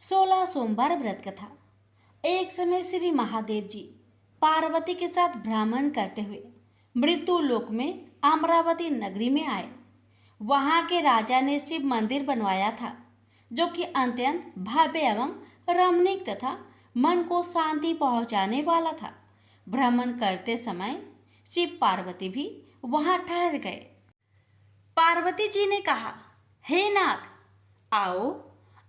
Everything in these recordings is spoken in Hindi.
16 सोमवार व्रत कथा। एक समय श्री महादेव जी पार्वती के साथ भ्रमण करते हुए मृत्यु लोक में अमरावती नगरी में आए। वहां के राजा ने शिव मंदिर बनवाया था, जो कि अत्यंत भव्य एवं रमणीक तथा मन को शांति पहुंचाने वाला था। भ्रमण करते समय शिव पार्वती भी वहां ठहर गए। पार्वती जी ने कहा, हे नाथ, आओ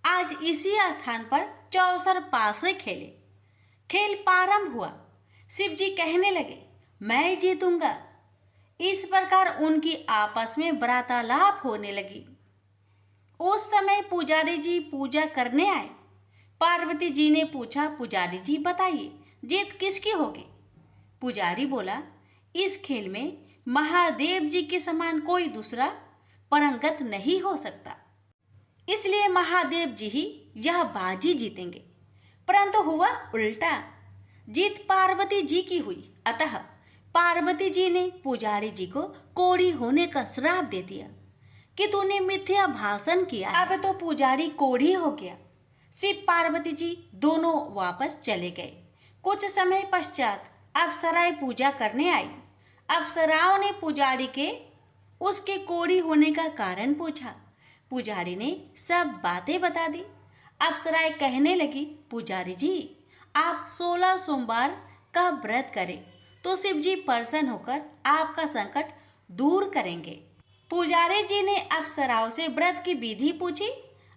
आज इसी स्थान पर चौसर पासे खेले। खेल प्रारंभ हुआ। शिव जी कहने लगे, मैं जीतूंगा। इस प्रकार उनकी आपस में वार्तालाप होने लगी। उस समय पुजारी जी पूजा करने आए। पार्वती जी ने पूछा, पुजारी जी बताइए, जीत किसकी होगी? पुजारी बोला, इस खेल में महादेव जी के समान कोई दूसरा परंगत नहीं हो सकता, इसलिए महादेव जी ही यह बाजी जीतेंगे। परंतु हुआ उल्टा, जीत पार्वती जी की हुई। अतः पार्वती जी ने पुजारी जी को कोढ़ी होने का श्राप दे दिया कि तूने मिथ्या भाषण किया। अब तो पुजारी कोढ़ी हो गया। शिव पार्वती जी दोनों वापस चले गए। कुछ समय पश्चात अप्सराएं पूजा करने आई। अप्सराओं ने पुजारी के उसके कोढ़ी होने का कारण पूछा। पुजारी ने सब बातें बता दी। अप्सराएं कहने लगी, पुजारी जी, आप 16 सोमवार का व्रत करें तो शिव जी प्रसन्न होकर आपका संकट दूर करेंगे। पुजारी जी ने अप्सराओं से व्रत की विधि पूछी।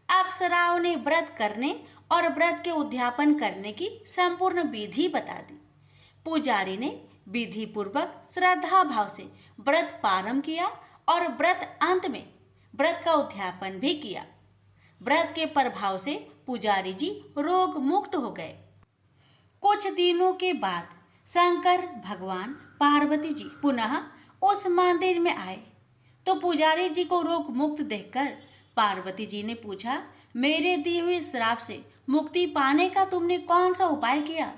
अप्सराओं ने व्रत करने और व्रत के उद्यापन करने की संपूर्ण विधि बता दी। पुजारी ने विधि पूर्वक श्रद्धा भाव से व्रत प्रारंभ किया और व्रत अंत में व्रत का उद्यापन भी किया। व्रत के प्रभाव से पुजारी जी रोग मुक्त हो गए। कुछ दिनों के बाद शंकर भगवान पार्वती जी पुनः उस मंदिर में आए तो पुजारी जी को रोग मुक्त देखकर पार्वती जी ने पूछा, मेरे दिए हुए श्राप से मुक्ति पाने का तुमने कौन सा उपाय किया?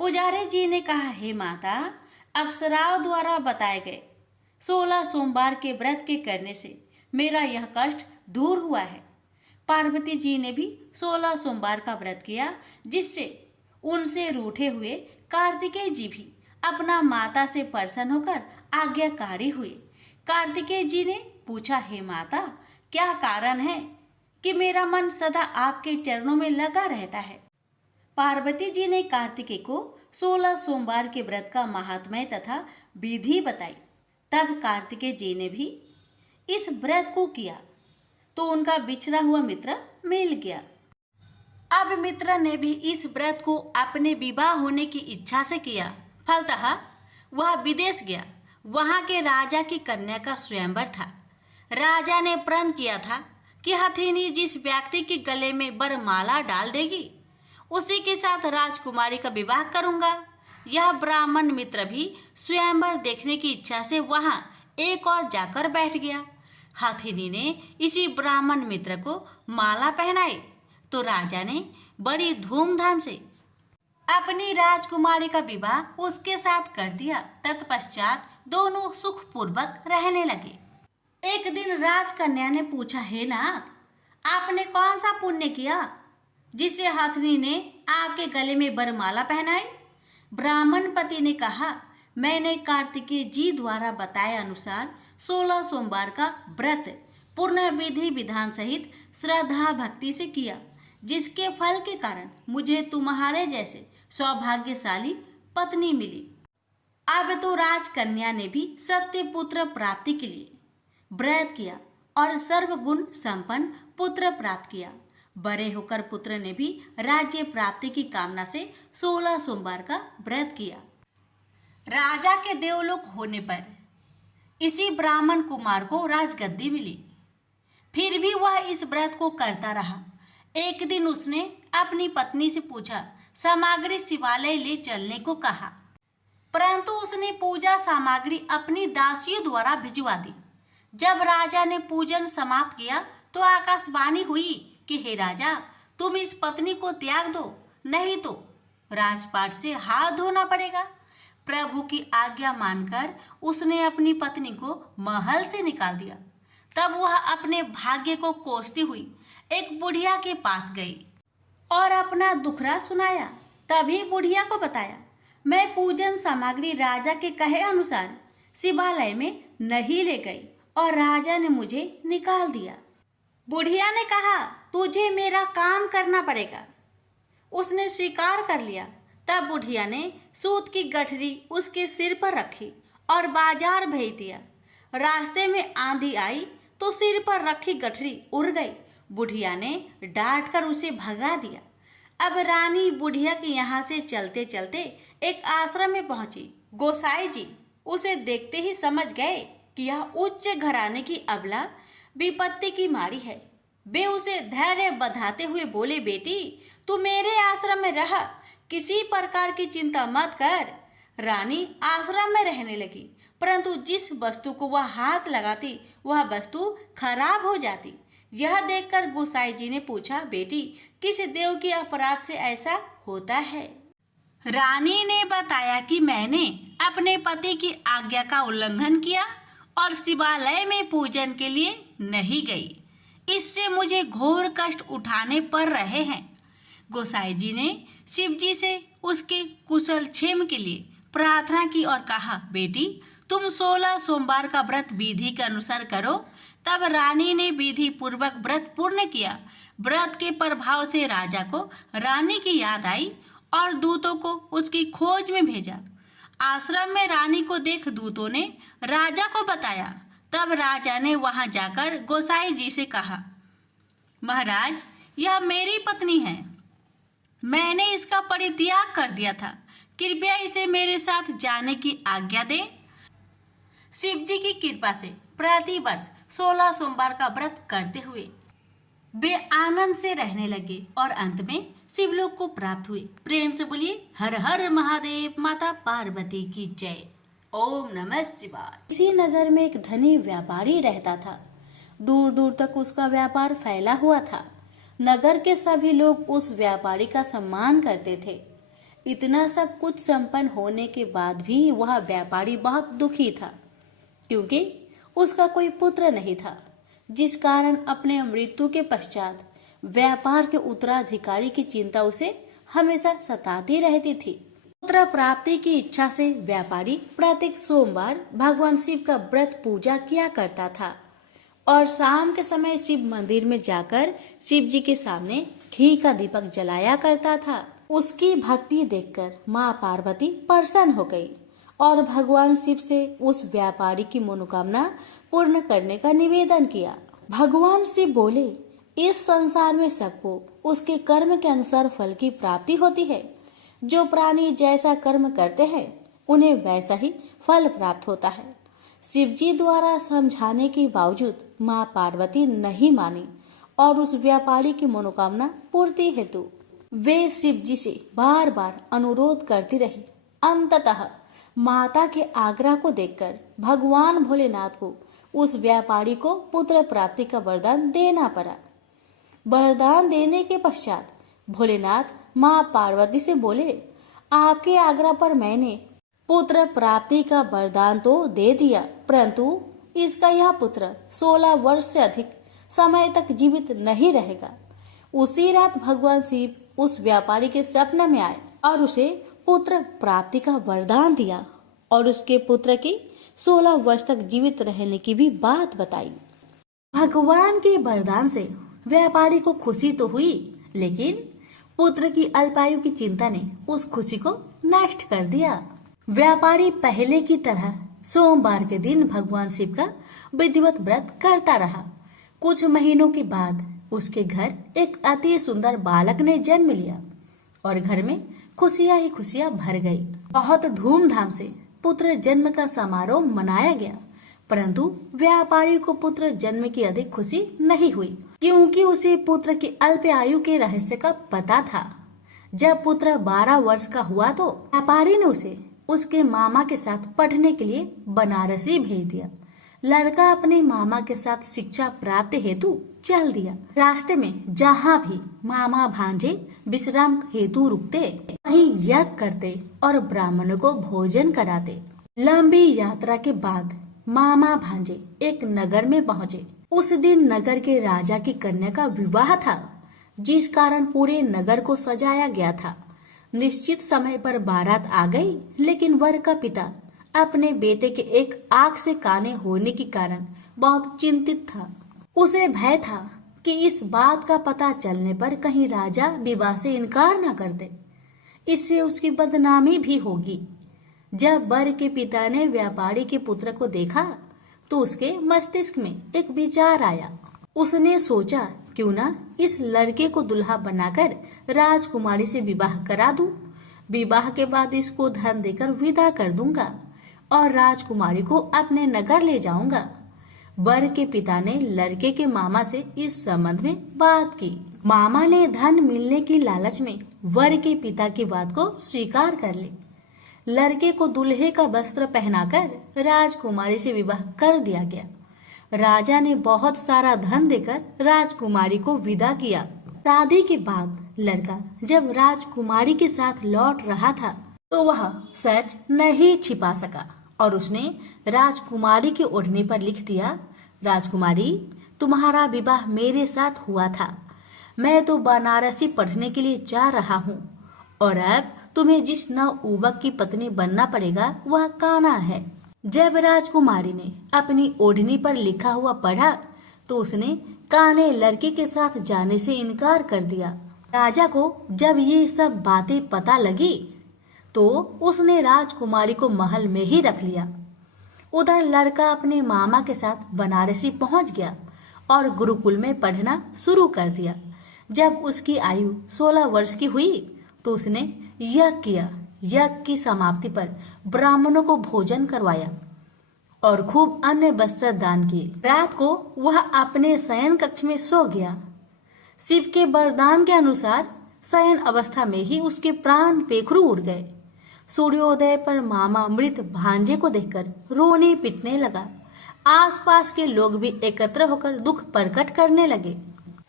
पुजारी जी ने कहा, हे माता, अप्सराओं द्वारा बताए गए 16 सोमवार के व्रत के करने से मेरा यह कष्ट दूर हुआ है। पार्वती जी ने भी 16 सोमवार का व्रत किया, जिससे उनसे रूठे हुए कार्तिकेय जी भी अपना माता से प्रसन्न होकर आज्ञाकारी हुए। कार्तिकेय जी ने पूछा, हे माता, क्या कारण है कि मेरा मन सदा आपके चरणों में लगा रहता है? पार्वती जी ने कार्तिकेय को 16 सोमवार के व्रत का महात्म्य तथा विधि बताई। तब कार्तिकेय जी ने भी इस व्रत को किया तो उनका बिछड़ा हुआ मित्र मिल गया। अब मित्र ने भी इस व्रत को अपने विवाह होने की इच्छा से किया। फलतः वह विदेश गया। वहां के राजा की कन्या का स्वयंवर था। राजा ने प्रण किया था कि हथिनी जिस व्यक्ति के गले में वरमाला डाल देगी, उसी के साथ राजकुमारी का विवाह करूंगा। यह ब्राह्मण मित्र भी स्वयंवर देखने की इच्छा से वहां एक और जाकर बैठ गया। हथिनी ने इसी ब्राह्मण मित्र को माला पहनाई तो राजा ने बड़ी धूमधाम से अपनी राजकुमारी का विवाह उसके साथ कर दिया। तत्पश्चात दोनों सुखपूर्वक रहने लगे। एक दिन राजकन्या ने पूछा, हे नाथ, आपने कौन सा पुण्य किया जिससे हथिनी ने आपके गले में वरमाला पहनाई? ब्राह्मण पति ने कहा, मैंने कार्तिकेय जी द्वारा बताए अनुसार 16 सोमवार का व्रत पूर्ण विधि विधान सहित श्रद्धा भक्ति से किया, जिसके फल के कारण मुझे तुम्हारे जैसे सौभाग्यशाली पत्नी मिली। अब तो राजकन्या ने भी सत्य पुत्र प्राप्ति के लिए व्रत किया और सर्वगुण संपन्न पुत्र प्राप्त किया। बड़े होकर पुत्र ने भी राज्य प्राप्ति की कामना से 16 सोमवार का व्रत किया। राजा के देवलोक होने पर इसी ब्राह्मण कुमार को राजगद्दी मिली। फिर भी वह इस व्रत को करता रहा। एक दिन उसने अपनी पत्नी से पूछा, सामग्री शिवालय ले चलने को कहा, परंतु उसने पूजा सामग्री अपनी दासियों द्वारा भिजवा दी। जब राजा ने पूजन समाप्त किया तो आकाशवाणी हुई कि हे राजा, तुम इस पत्नी को त्याग दो, नहीं तो राजपाट से हाथ धोना पड़ेगा। प्रभु की आज्ञा मानकर उसने अपनी पत्नी को महल से निकाल दिया। तब वह अपने भाग्य को कोसती हुई एक बुढ़िया के पास गई। और अपना दुखड़ा सुनाया। तभी बुढ़िया को बताया, मैं पूजन सामग्री राजा के कहे अनुसार शिवालय में नहीं ले गई और राजा ने मुझे निकाल दिया। बुढ़िया ने कहा, तुझे मेरा काम करना पड़ेगा। उसने स्वीकार कर लिया। तब बुढ़िया ने सूत की गठरी उसके सिर पर रखी और बाजार भेज दिया। रास्ते में आंधी आई तो सिर पर रखी गठरी उड़ गई। बुढ़िया ने डांट कर उसे भगा दिया। अब रानी बुढ़िया के यहाँ से चलते चलते एक आश्रम में पहुंची। गोसाई जी उसे देखते ही समझ गए कि यह उच्च घराने की अबला विपत्ति की मारी है। वे उसे धैर्य बंधाते हुए बोले, बेटी तू मेरे आश्रम में रह, किसी प्रकार की चिंता मत कर। रानी आश्रम में रहने लगी, परंतु जिस वस्तु को वह हाथ लगाती वह वस्तु खराब हो जाती। यह देखकर गोसाई जी ने पूछा, बेटी किस देव के अपराध से ऐसा होता है? रानी ने बताया कि मैंने अपने पति की आज्ञा का उल्लंघन किया और शिवालय में पूजन के लिए नहीं गई। इससे मुझे घोर कष्ट उठाने पड़ रहे हैं। गोसाई जी ने शिव जी से उसके कुशल क्षेम के लिए प्रार्थना की और कहा, बेटी तुम 16 सोमवार का व्रत विधि के अनुसार करो। तब रानी ने विधि पूर्वक व्रत पूर्ण किया। व्रत के प्रभाव से राजा को रानी की याद आई और दूतों को उसकी खोज में भेजा। आश्रम में रानी को देख दूतों ने राजा को बताया। तब राजा ने वहां जाकर गोसाई जी से कहा, महाराज यह मेरी पत्नी है, मैंने इसका परित्याग कर दिया था, कृपया इसे मेरे साथ जाने की आज्ञा दें। शिव जी की कृपा से प्रति वर्ष 16 सोमवार का व्रत करते हुए वे आनंद से रहने लगे और अंत में शिवलोक को प्राप्त हुए। प्रेम से बोलिए हर हर महादेव, माता पार्वती की जय। ओम नमः शिवाय। इसी नगर में एक धनी व्यापारी रहता था। दूर दूर तक उसका व्यापार फैला हुआ था। नगर के सभी लोग उस व्यापारी का सम्मान करते थे। इतना सब कुछ संपन्न होने के बाद भी वह व्यापारी बहुत दुखी था, क्योंकि उसका कोई पुत्र नहीं था, जिस कारण अपने मृत्यु के पश्चात व्यापार के उत्तराधिकारी की चिंता उसे हमेशा सताती रहती थी। पुत्र प्राप्ति की इच्छा से व्यापारी प्रत्येक सोमवार भगवान शिव का व्रत पूजा किया करता था और शाम के समय शिव मंदिर में जाकर शिव जी के सामने घी का दीपक जलाया करता था। उसकी भक्ति देखकर माँ पार्वती प्रसन्न हो गई और भगवान शिव से उस व्यापारी की मनोकामना पूर्ण करने का निवेदन किया। भगवान शिव बोले, इस संसार में सबको उसके कर्म के अनुसार फल की प्राप्ति होती है। जो प्राणी जैसा कर्म करते हैं उन्हें वैसा ही फल प्राप्त होता है। शिव जी द्वारा समझाने के बावजूद माँ पार्वती नहीं मानी और उस व्यापारी की मनोकामना पूर्ति हेतु वे शिव जी से बार बार अनुरोध करती रही। अंततः माता के आग्रह को देखकर भगवान भोलेनाथ को उस व्यापारी को पुत्र प्राप्ति का वरदान देना पड़ा। वरदान देने के पश्चात भोलेनाथ माँ पार्वती से बोले, आपके आग्रह पर मैंने पुत्र प्राप्ति का वरदान तो दे दिया, परंतु इसका यह पुत्र 16 वर्ष से अधिक समय तक जीवित नहीं रहेगा। उसी रात भगवान शिव उस व्यापारी के सपने में आए और उसे पुत्र प्राप्ति का वरदान दिया और उसके पुत्र की 16 वर्ष तक जीवित रहने की भी बात बताई। भगवान के वरदान से व्यापारी को खुशी तो हुई, लेकिन पुत्र की अल्पायु की चिंता ने उस खुशी को नष्ट कर दिया। व्यापारी पहले की तरह सोमवार के दिन भगवान शिव का विधिवत व्रत करता रहा। कुछ महीनों के बाद उसके घर एक अति सुंदर बालक ने जन्म लिया और घर में खुशियां ही खुशियां भर गई। बहुत धूमधाम से पुत्र जन्म का समारोह मनाया गया, परंतु व्यापारी को पुत्र जन्म की अधिक खुशी नहीं हुई, क्योंकि उसे पुत्र की अल्प आयु के रहस्य का पता था। जब पुत्र 12 वर्ष का हुआ तो व्यापारी ने उसे उसके मामा के साथ पढ़ने के लिए बनारसी भेज दिया। लड़का अपने मामा के साथ शिक्षा प्राप्त हेतु चल दिया। रास्ते में जहाँ भी मामा भांजे विश्राम हेतु रुकते, वहीं यज्ञ करते और ब्राह्मणों को भोजन कराते। लंबी यात्रा के बाद मामा भांजे एक नगर में पहुँचे। उस दिन नगर के राजा की कन्या का विवाह था। जिस कारण पूरे नगर को सजाया गया था। निश्चित समय पर बारात आ गई, लेकिन वर का पिता अपने बेटे के एक आंख से काने होने के कारण बहुत चिंतित था। उसे भय था कि इस बात का पता चलने पर कहीं राजा विवाह से इनकार न कर दे, इससे उसकी बदनामी भी होगी। जब वर के पिता ने व्यापारी के पुत्र को देखा तो उसके मस्तिष्क में एक विचार आया। उसने सोचा, क्यों ना इस लड़के को दुल्हा बनाकर राजकुमारी से विवाह करा दूं। विवाह के बाद इसको धन देकर विदा कर दूंगा और राजकुमारी को अपने नगर ले जाऊंगा। वर के पिता ने लड़के के मामा से इस संबंध में बात की। मामा ने धन मिलने की लालच में वर के पिता की बात को स्वीकार कर ली। लड़के को दूल्हे का वस्त्र पहनाकर राजकुमारी से विवाह कर दिया गया। राजा ने बहुत सारा धन देकर राजकुमारी को विदा किया। शादी के बाद लड़का जब राजकुमारी के साथ लौट रहा था तो वह सच नहीं छिपा सका और उसने राजकुमारी के ओढ़ने पर लिख दिया, राजकुमारी, तुम्हारा विवाह मेरे साथ हुआ था। मैं तो बनारसी पढ़ने के लिए जा रहा हूँ और अब तुम्हें जिस नवयुवक की पत्नी बनना पड़ेगा वह कान्हा है। जब राजकुमारी ने अपनी ओढ़नी पर लिखा हुआ पढ़ा तो उसने कान्हे लड़के के साथ जाने से इनकार कर दिया। राजा को जब ये सब बातें पता लगी तो उसने राजकुमारी को महल में ही रख लिया। उधर लड़का अपने मामा के साथ बनारसी पहुंच गया और गुरुकुल में पढ़ना शुरू कर दिया। जब उसकी आयु 16 वर्ष की हुई तो उसने यज्ञ किया। यज्ञ की समाप्ति पर ब्राह्मणों को भोजन करवाया और खूब अन्य वस्त्र दान किए। रात को वह अपने शयन कक्ष में सो गया। शिव के वरदान के अनुसार शयन अवस्था में ही उसके प्राण पेखरू उड़ गए। सूर्योदय पर मामा मृत भांजे को देखकर रोने पिटने लगा। आसपास के लोग भी एकत्र होकर दुख प्रकट करने लगे।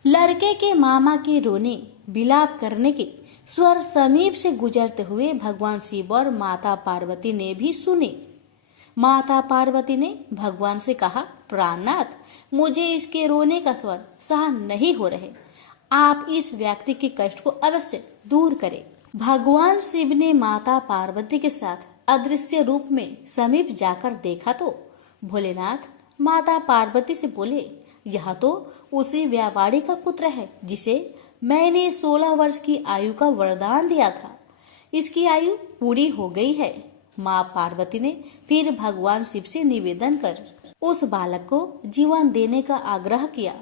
लड़के के मामा के रोने विलाप करने के स्वर समीप से गुजरते हुए भगवान शिव और माता पार्वती ने भी सुने। माता पार्वती ने भगवान से कहा, प्राणनाथ, मुझे इसके रोने का स्वर सहन नहीं हो रहे, आप इस व्यक्ति के कष्ट को अवश्य दूर करें। भगवान शिव ने माता पार्वती के साथ अदृश्य रूप में समीप जाकर देखा तो भोलेनाथ माता पार्वती से बोले, यह तो उसी व्यापारी का पुत्र है जिसे मैंने 16 वर्ष की आयु का वरदान दिया था। इसकी आयु पूरी हो गई है। माँ पार्वती ने फिर भगवान शिव से निवेदन कर उस बालक को जीवन देने का आग्रह किया।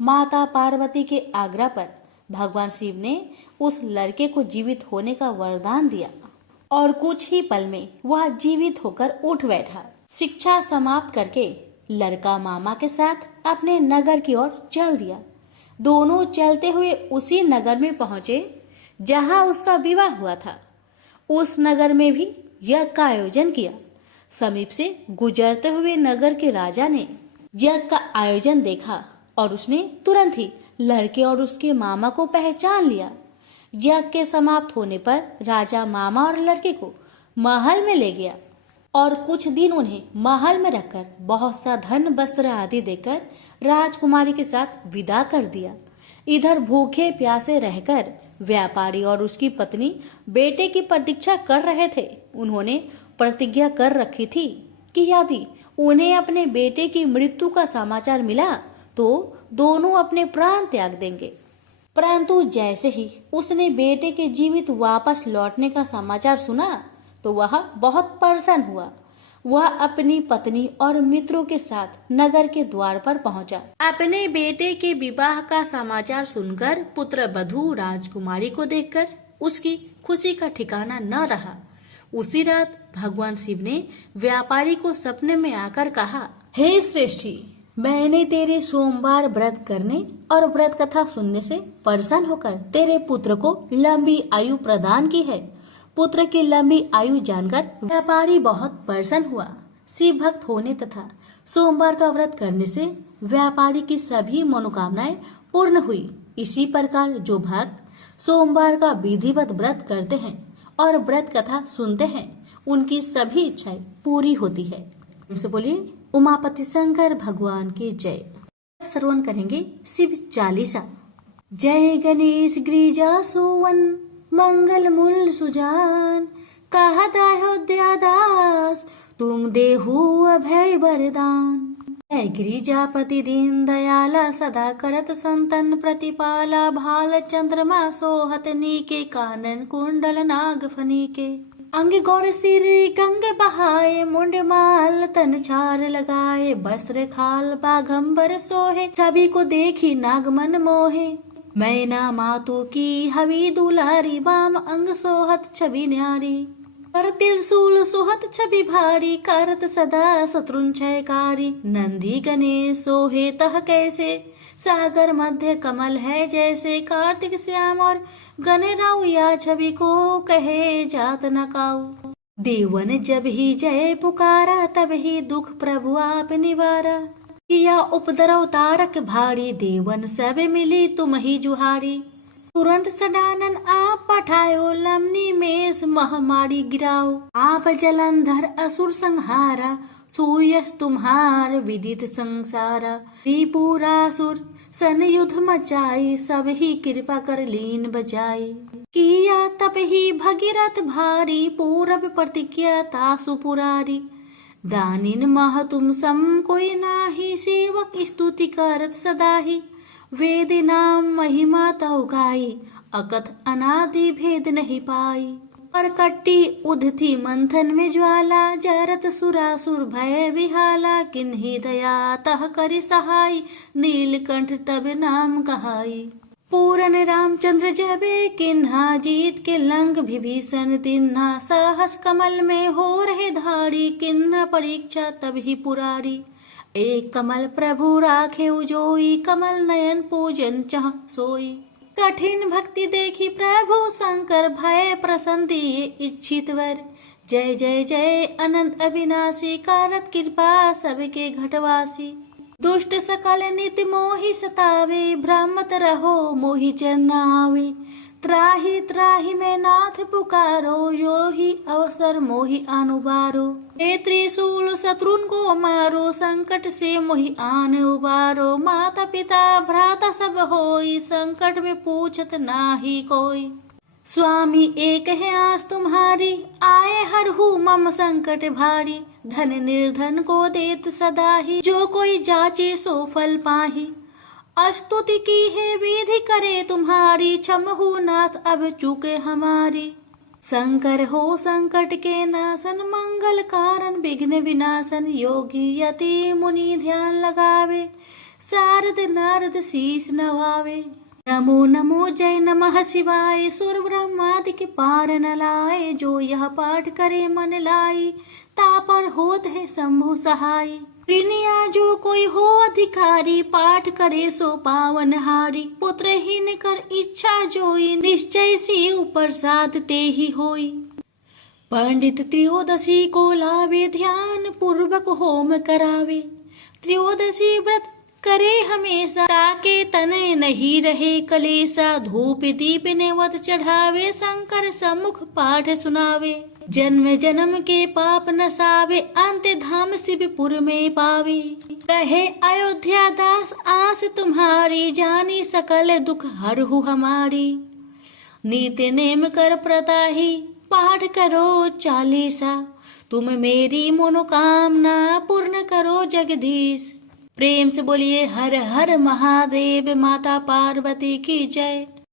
माता पार्वती के आग्रह पर भगवान शिव ने उस लड़के को जीवित होने का वरदान दिया और कुछ ही पल में वह जीवित होकर उठ बैठा। शिक्षा समाप्त करके लड़का मामा के साथ अपने नगर की ओर चल दिया। दोनों चलते हुए उसी नगर में पहुंचे जहां उसका विवाह हुआ था। उस नगर में भी यज्ञ का आयोजन किया। समीप से गुजरते हुए नगर के राजा ने यज्ञ का आयोजन देखा और उसने तुरंत ही लड़के और उसके मामा को पहचान लिया। यज्ञ के समाप्त होने पर राजा मामा और लड़के को महल में ले गया और कुछ दिन उन्हें महल में रखकर बहुत सा धन वस्त्र आदि देकर राजकुमारी के साथ विदा कर दिया। इधर भूखे प्यासे रहकर व्यापारी और उसकी पत्नी बेटे की प्रतीक्षा कर रहे थे। उन्होंने प्रतिज्ञा कर रखी थी कि यदि उन्हें अपने बेटे की मृत्यु का समाचार मिला तो दोनों अपने प्राण त्याग देंगे। परंतु जैसे ही उसने बेटे के जीवित वापस लौटने का समाचार सुना तो वह बहुत प्रसन्न हुआ। वह अपनी पत्नी और मित्रों के साथ नगर के द्वार पर पहुंचा। अपने बेटे के विवाह का समाचार सुनकर पुत्र वधू राजकुमारी को देखकर उसकी खुशी का ठिकाना न रहा। उसी रात भगवान शिव ने व्यापारी को सपने में आकर कहा, हे श्रेष्ठी, मैंने तेरे सोमवार व्रत करने और व्रत कथा सुनने से प्रसन्न होकर तेरे पुत्र को लंबी आयु प्रदान की है। पुत्र की लंबी आयु जानकर व्यापारी बहुत प्रसन्न हुआ। शिव भक्त होने तथा सोमवार का व्रत करने से व्यापारी की सभी मनोकामनाएं पूर्ण हुई। इसी प्रकार जो भक्त सोमवार का विधिवत व्रत करते हैं और व्रत कथा सुनते हैं उनकी सभी इच्छाएं पूरी होती है। हमसे बोलिए उमापति शंकर भगवान की जय। श्रवण करेंगे शिव चालीसा। जय गणेश गिरिजा सुवन मंगल मूल सुजान, कहत अयोध्या दास तुम देहु अभय वरदान। जय गिरिजापति दीन दयाला सदा करत संतन प्रतिपाला, भाल चंद्रमा सोहत नीके कानन कुंडल नाग फनीके। अंग गौर सिर गंग बहाए, मुंड माल तन चार लगाए, वस्त्र खाल बाघंबर सोहे, सभी को देखी नाग मन मोहे। मैना मातु की हवी दुलारी, वाम अंग सोहत छवि न्यारी, कर त्रिशूल सोहत छवि भारी, करत सदा शत्रुन क्षयकारी। नंदी गणेश सोहे तह कैसे, सागर मध्य कमल है जैसे। कार्तिक श्याम और गणराउ या छवि को कहे जात न काऊ। देवन जब ही जय पुकारा, तब ही दुख प्रभु आप निवारा। किया उपद्रव तारक भारी, देवन सब मिली तुम ही जुहारी। तुरंत सडानन आप पठायो, लमनी में महामारी गिराओ। आप जलंधर असुर संहारा, सूयस तुम्हार विदित संसारा। त्रिपुरासुर सन युद्ध मचाई, सब ही कृपा कर लीन बजाई। किया तप ही भगीरथ भारी, पूरब प्रतिज्ञा तासु पुरारी। दानिन मह तुम सम कोई नाही, सेवक स्तुति करत सदाही। वेद नाम महिमा तौ गाई, अकथ अनादि भेद नहीं पाई। पर कट्टी उधती मंथन में ज्वाला, जरत सुरासुर भय विहाला। किन्ही दया तह करि सहाय, नीलकंठ तब नाम कहाई। पूरन रामचंद्र जबे किन्हा, जीत के लंक विभीषण तिन्हा। साहस कमल में हो रहे धारी, किन्हा परीक्षा तब ही पुरारी। एक कमल प्रभु राखे उजोई, कमल नयन पूजन चाह सोई। कठिन भक्ति देखी प्रभु शंकर, भय प्रसन्न दिए इच्छित वर। जय जय जय अनंत अविनाशी, कारत कृपा सबके घटवासी। दुष्ट सकल नित मोहि सतावे, भ्रमत रहो मोहि चरनावे। त्राहि त्राहि में नाथ पुकारो, यो ही अवसर मोहि अनुबारो। हे त्रिशूल शत्रुन को मारो, संकट से मोहि आन उबारो। माता पिता भ्राता सब होई, संकट में पूछत नाही कोई। स्वामी एक है आस तुम्हारी, आए हरहु मम संकट भारी। धन निर्धन को देत सदा ही, जो कोई जाचे सो फल पाही। स्तुति की है विधि करे तुम्हारी, क्षमहु नाथ अब चूके हमारी। शंकर हो संकट के नाशन, मंगल कारण विघ्न विनाशन। योगी यति मुनि ध्यान लगावे, शारद नारद शीस नवावे। नमो नमो जय नमः शिवाय, सुर ब्रह्मादि के पार न लाए। जो यह पाठ करे मन लाई, तापर होत है शंभु सहाय। प्रिनिया जो कोई हो अधिकारी, पाठ करे सो पावन हारी। पुत्रहीन कर इच्छा जोई, निश्चय से प्रसाद ते ही होई। पंडित त्रयोदशी को लावे, ध्यान पूर्वक होम करावे। त्रयोदशी व्रत करे हमेशा, ताके तनय नहीं रहे कलेसा। धूप दीप नेवत चढ़ावे, शंकर सम्मुख पाठ सुनावे। जन्म जन्म के पाप नसावे, अंत धाम शिवपुर में पावे। कहे अयोध्या दास आस तुम्हारी, जानी सकल दुख हरहु हमारी। नीति नेम कर प्रताही, पाठ करो चालीसा। तुम मेरी मनोकामना पूर्ण करो जगदीश। प्रेम से बोलिए हर हर महादेव, माता पार्वती की जय।